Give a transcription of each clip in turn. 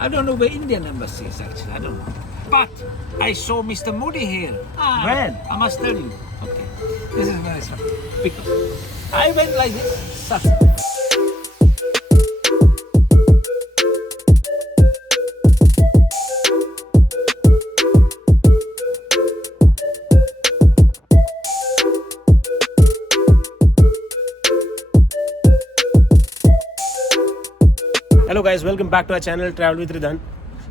I don't know where Indian embassy is actually. I don't know. But I saw Mr. Modi here. When? I must tell you. Okay. This is very nice. Because I went like this. Such. Hello guys, welcome back to our channel Travel with Ridhan.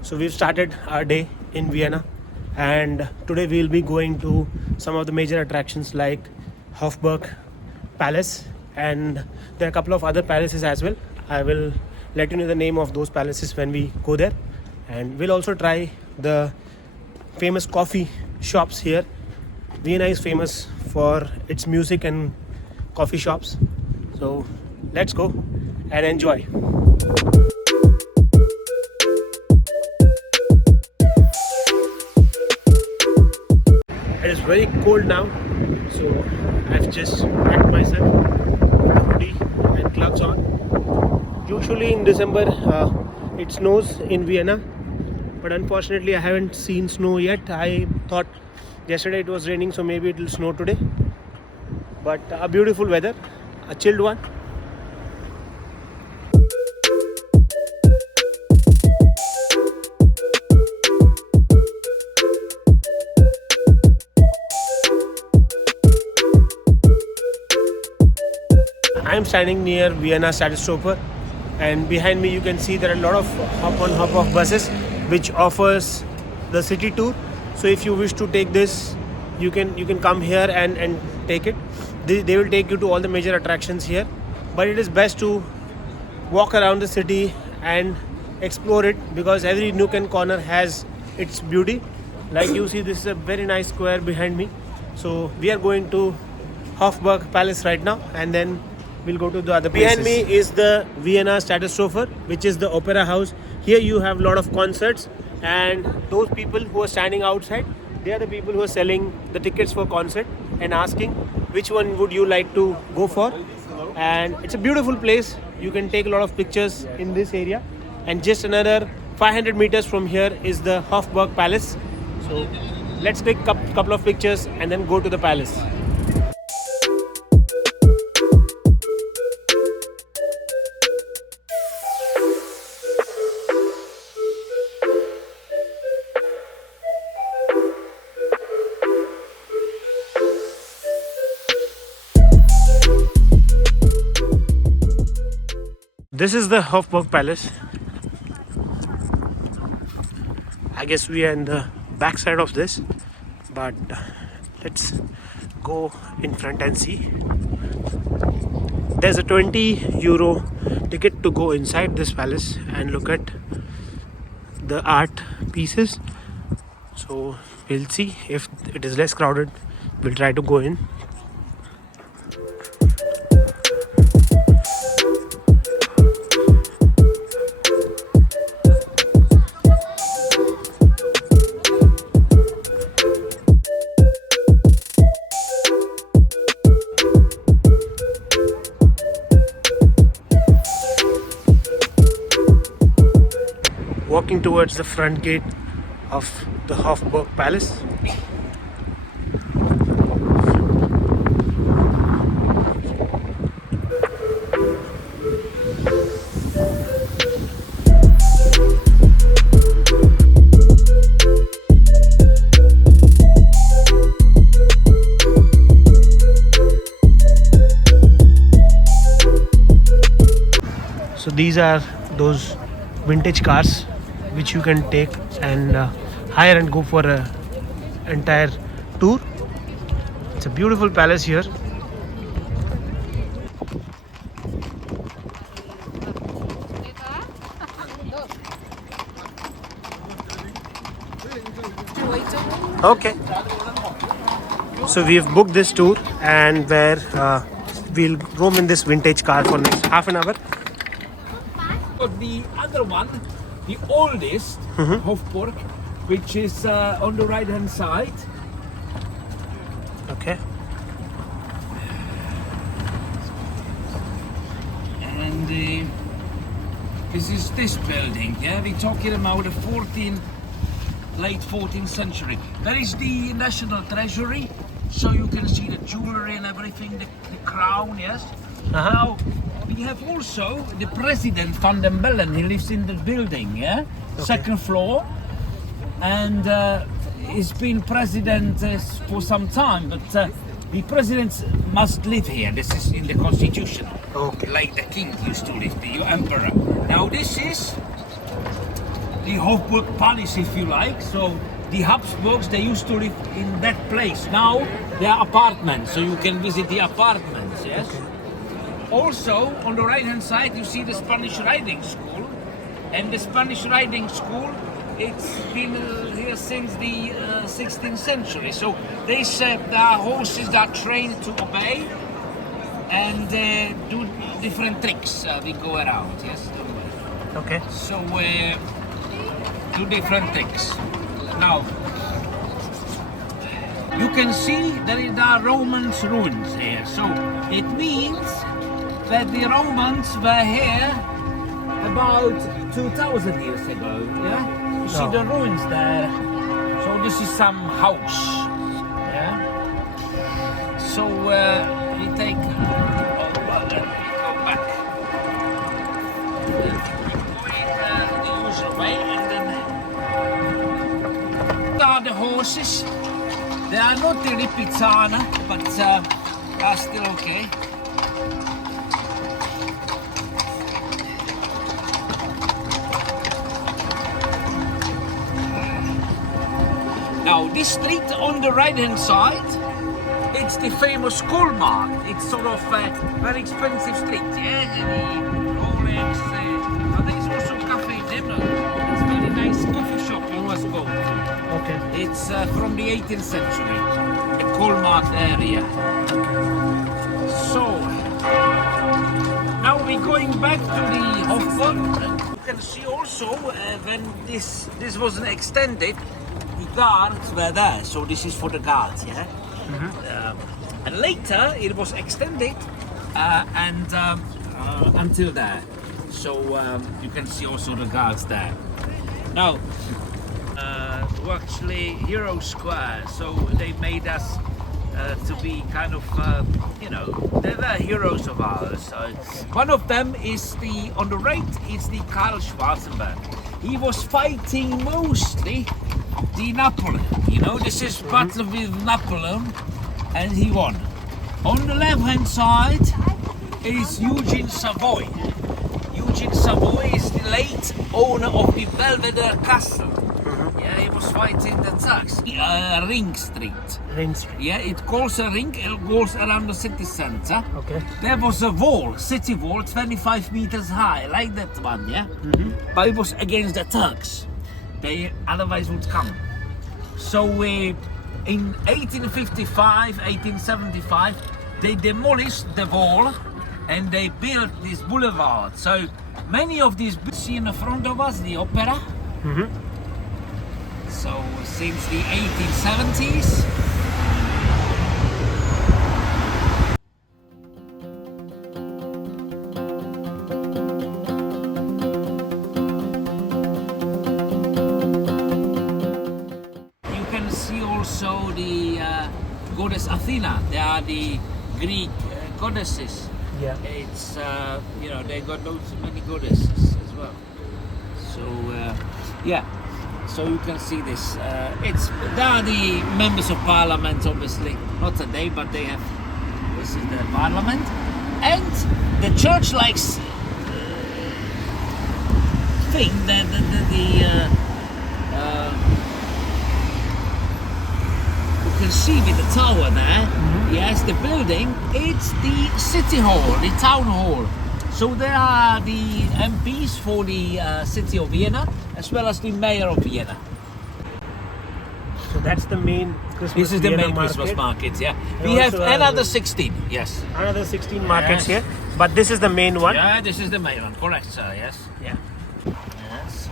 So we've started our day in Vienna and today we'll be going to some of the major attractions like Hofburg Palace, and there are a couple of other palaces as well. I will let you know the name of those palaces when we go there, and we'll also try the famous coffee shops here. Vienna is famous for its music and coffee shops. So let's go and enjoy. It is very cold now, so I've just packed myself with a hoodie and gloves on. Usually in December it snows in Vienna, but unfortunately I haven't seen snow yet. I thought yesterday it was raining, so maybe it will snow today. But a beautiful weather, a chilled one. I am standing near Vienna Stadtstrophe, and behind me you can see there are a lot of hop on hop off buses which offers the city tour. So if you wish to take this, you can come here and take it. They will take you to all the major attractions here, but it is best to walk around the city and explore it because every nook and corner has its beauty. Like you see, this is a very nice square behind me. So we are going to Hofburg Palace right now, and then we'll go to the other places. Behind me is the Vienna Stadtstrophe, which is the opera house. Here you have a lot of concerts, and those people who are standing outside, they are the people who are selling the tickets for concert and asking which one would you like to go for. And it's a beautiful place. You can take a lot of pictures in this area, and just another 500 meters from here is the Hofburg Palace. So let's take a couple of pictures and then go to the palace. This is the Hofburg Palace. I guess we are in the back side of this, but let's go in front and see. There's a 20 euro ticket to go inside this palace and look at the art pieces. So we'll see if it is less crowded. We'll try to go in. Walking towards the front gate of the Hofburg Palace. So these are those vintage cars which you can take and hire and go for a entire tour. It's a beautiful palace here. Okay, so we've booked this tour, and where we'll roam in this vintage car for next half an hour. But the other one, the oldest Hofburg, which is on the right hand side. Okay. And This is this building, yeah? We're talking about the late 14th century. There is the National Treasury, so you can see the jewelry and everything, the crown, yes? Now, we have also the President van den Bellen, he lives in the building, yeah? Okay. Second floor. And he's been president for some time, but the presidents must live here. This is in the constitution. Okay. Like the king used to live, the emperor. Now this is the Hofburg Palace, if you like. So the Habsburgs, they used to live in that place. Now they are apartments, so you can visit the apartments, yes? Okay. Also, on the right-hand side, you see the Spanish Riding School. And the Spanish Riding School, it's been here since the 16th century. So they said the horses are trained to obey and do different tricks. We go around, yes? Okay. So do different tricks. Now, you can see there are Roman ruins here. So it means that the Romans were here about 2,000 years ago, yeah? You see the ruins there. So this is some house, yeah? So we take, we go back. We go in the usual way and then there are the horses. They are not the Lipizzaner, but are still okay. Now, this street on the right-hand side, it's the famous Kolmark. It's sort of a very expensive street, yeah? And the Rolex, but there is also Cafe Demo. It's a very nice coffee shop you must go to. Okay. It's from the 18th century, the Kolmark area. So, now we're going back to the Hofburg. You can see also when this was extended, the guards were there, so this is for the guards, yeah? And later it was extended until there. So you can see also the guards there. Now, actually Hero Square, so they made us to be kind of, they were heroes of ours. One of them is on the right, is the Karl Schwarzenberg. He was fighting mostly the Napoleon, this is battle with Napoleon, and he won. On the left-hand side is Eugene Savoy. Eugene Savoy is the late owner of the Belvedere Castle. Yeah, he was fighting the Turks. Ring Street. Ring Street. Yeah, it goes a ring, it goes around the city center. Okay. There was a wall, city wall, 25 meters high, like that one, yeah? But it was against the Turks. They otherwise would come. So in 1855, 1875, they demolished the wall and they built this boulevard. So many of these buildings see in the front of us, the opera. So since the 1870s. Also the goddess Athena. They are the Greek goddesses. Yeah. It's they got many goddesses as well. So yeah. So you can see this. They are the members of parliament, obviously. Not today, but they have. This is the parliament, and the church likes think that you can see with the tower there, yes, the building, it's the city hall, the town hall. So there are the MPs for the city of Vienna, as well as the mayor of Vienna. So that's the main Christmas This is the Vienna main market. Christmas markets, yeah. And We have also, another 16, yes. Another 16 markets Yes. here, but this is the main one. Yeah, this is the main one, correct, sir, yes. Yeah. Yes.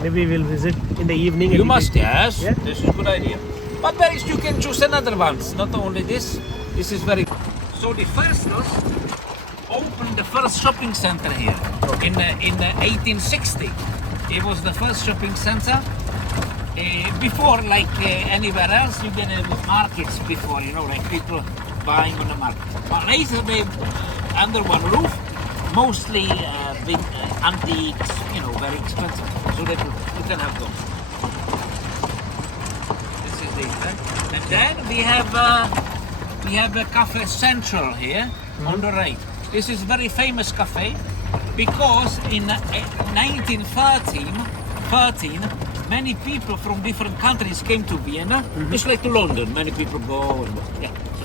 Maybe we'll visit in the evening. You and must, visit. yes. Yeah. This is a good idea. But there is, you can choose another ones, not only this. This is very. So the first opened the first shopping center here in 1860. It was the first shopping center. Before, like anywhere else, you get markets before, you know, like people buying on the market. But later they, under one roof, mostly big antiques, you know, very expensive. So that you can have those. This is the, and then we have a Cafe Central here on the right. This is very famous cafe because in 1913, many people from different countries came to Vienna, just like to London. Many people go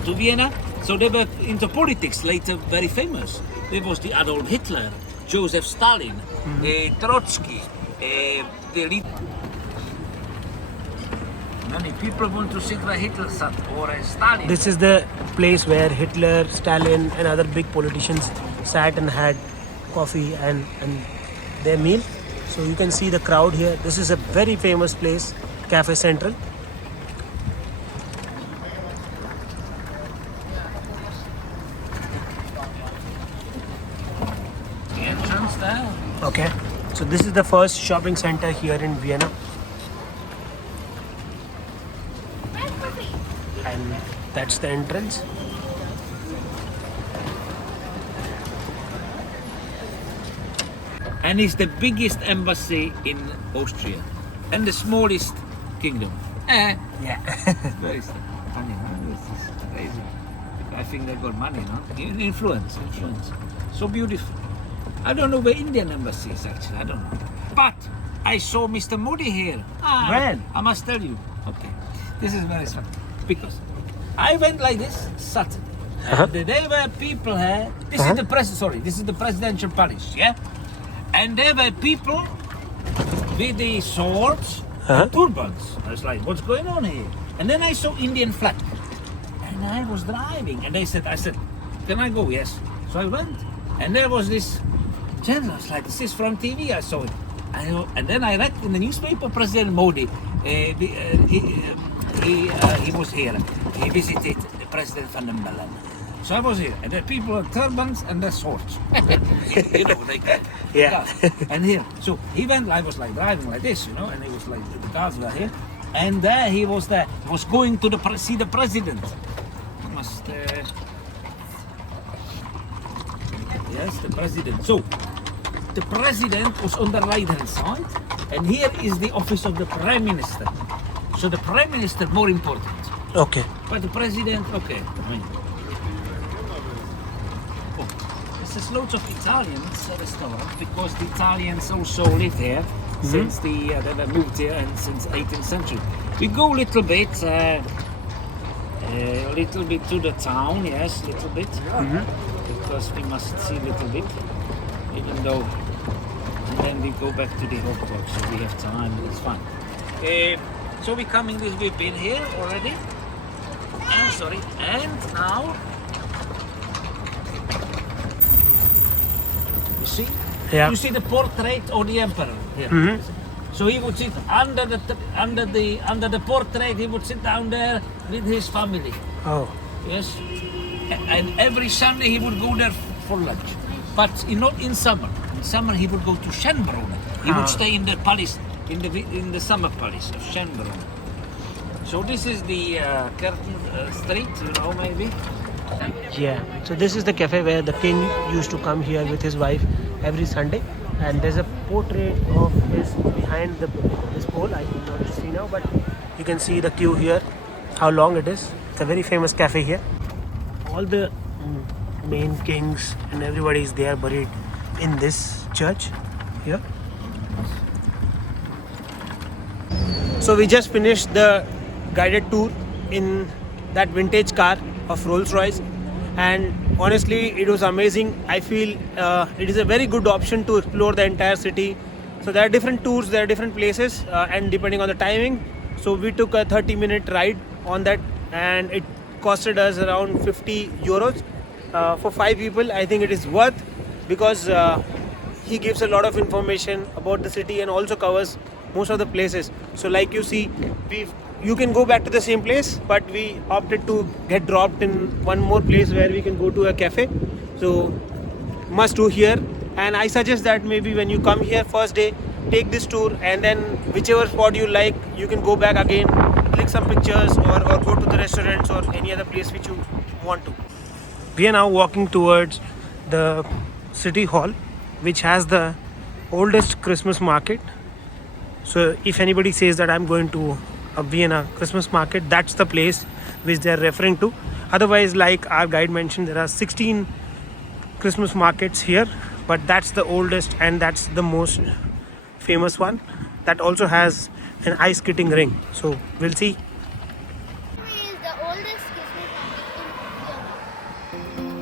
to Vienna. So they were into politics later, very famous. There was the Adolf Hitler, Joseph Stalin, Trotsky, many people want to sit where Hitler sat or Stalin. This is the place where Hitler, Stalin and other big politicians sat and had coffee and their meal. So you can see the crowd here. This is a very famous place, Cafe Central. The entrance there. Okay, so this is the first shopping center here in Vienna. And that's the entrance. And it's the biggest embassy in Austria and the smallest kingdom. Yeah. Very funny, huh? This is crazy. I think they got money, no? Influence. So beautiful. I don't know where Indian embassy is actually. I don't know. But I saw Mr. Modi here. When? I must tell you. Okay. This is very funny because I went like this Saturday. And there were people here. This is the presidential palace, yeah? And there were people with the swords and turbans. I was like, what's going on here? And then I saw Indian flag. And I was driving. And I said, can I go? Yes. So I went. And there was this general. I was like, this is from TV. I saw it. And then I read in the newspaper, President Modi, he was here. He visited President Van den Bellen. So I was here, and the people had turbans and their swords. You know, like Yeah. And here, so he went. I was like driving like this, you know, and he was like the cars were here, and there he was there. He was going to see the president. Yes, the president. So the president was on the right hand side, and here is the office of the prime minister. So the prime minister more important, Okay. but the president, okay. There's loads of Italians restaurants because the Italians also live here since they moved here and since 18th century. We go a little bit to the town, yes, little bit, because we must see a little bit, even though, and then we go back to the hot box, so we have time. It's fine. So we're coming. We've been here already. And now. See? Yeah. You see the portrait of the emperor here. So he would sit under the portrait. He would sit down there with his family. Oh. Yes. And every Sunday he would go there for lunch. But not in summer. In summer he would go to Schönbrunn. He would stay in the palace, in the summer palace of Schönbrunn. So this is the Curtain Street, you know, maybe. Yeah, so this is the cafe where the king used to come here with his wife every Sunday, and there's a portrait of his behind this pole. I cannot see now, but you can see the queue here, how long it is. It's a very famous cafe here. All the main kings and everybody is there buried in this church here. So we just finished the guided tour in that vintage car of Rolls-Royce, and honestly it was amazing. I feel it is a very good option to explore the entire city. So there are different tours, there are different places, and depending on the timing. So we took a 30-minute ride on that, and it costed us around 50 euros for 5 people. I think it is worth, because he gives a lot of information about the city and also covers most of the places. So like you see, you can go back to the same place, but we opted to get dropped in one more place where we can go to a cafe. So must do here. And I suggest that maybe when you come here first day, take this tour, and then whichever spot you like, you can go back again, click some pictures, or go to the restaurants or any other place which you want to. We are now walking towards the city hall, which has the oldest Christmas market. So if anybody says that I'm going to a Vienna Christmas market, that's the place which they are referring to. Otherwise, like our guide mentioned, there are 16 Christmas markets here, but that's the oldest and that's the most famous one. That also has an ice skating ring. So we'll see. Is the oldest Christmas market in Vienna.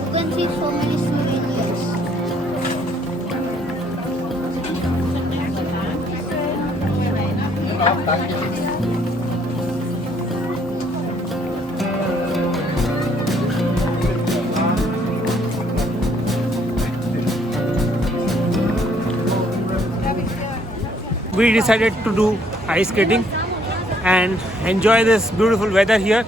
You can see so many souvenirs. We decided to do ice skating and enjoy this beautiful weather here.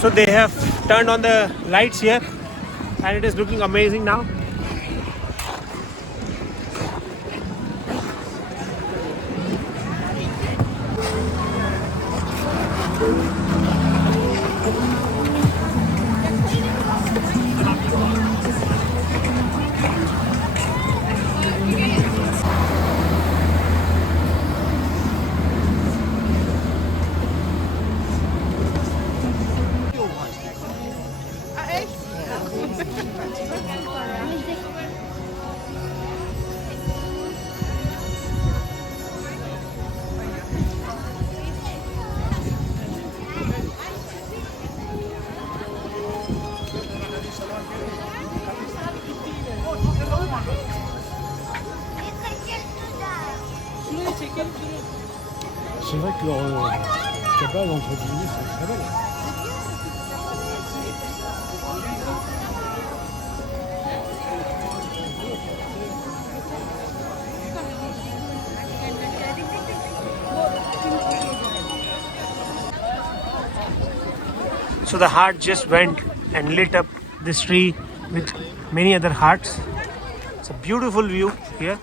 So they have turned on the lights here and it is looking amazing now. C'est vrai que leur cabane entre guillemets, c'est très belle. So the heart just went and lit up this tree with many other hearts. It's a beautiful view here.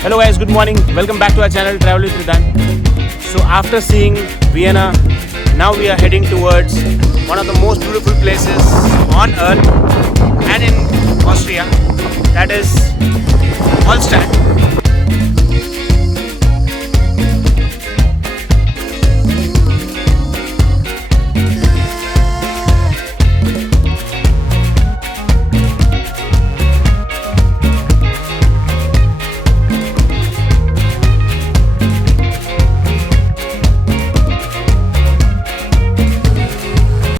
Hello guys, good morning. Welcome back to our channel Travel with Ridan. So after seeing Vienna, now we are heading towards one of the most beautiful places on earth and in Austria, that is Enchanted.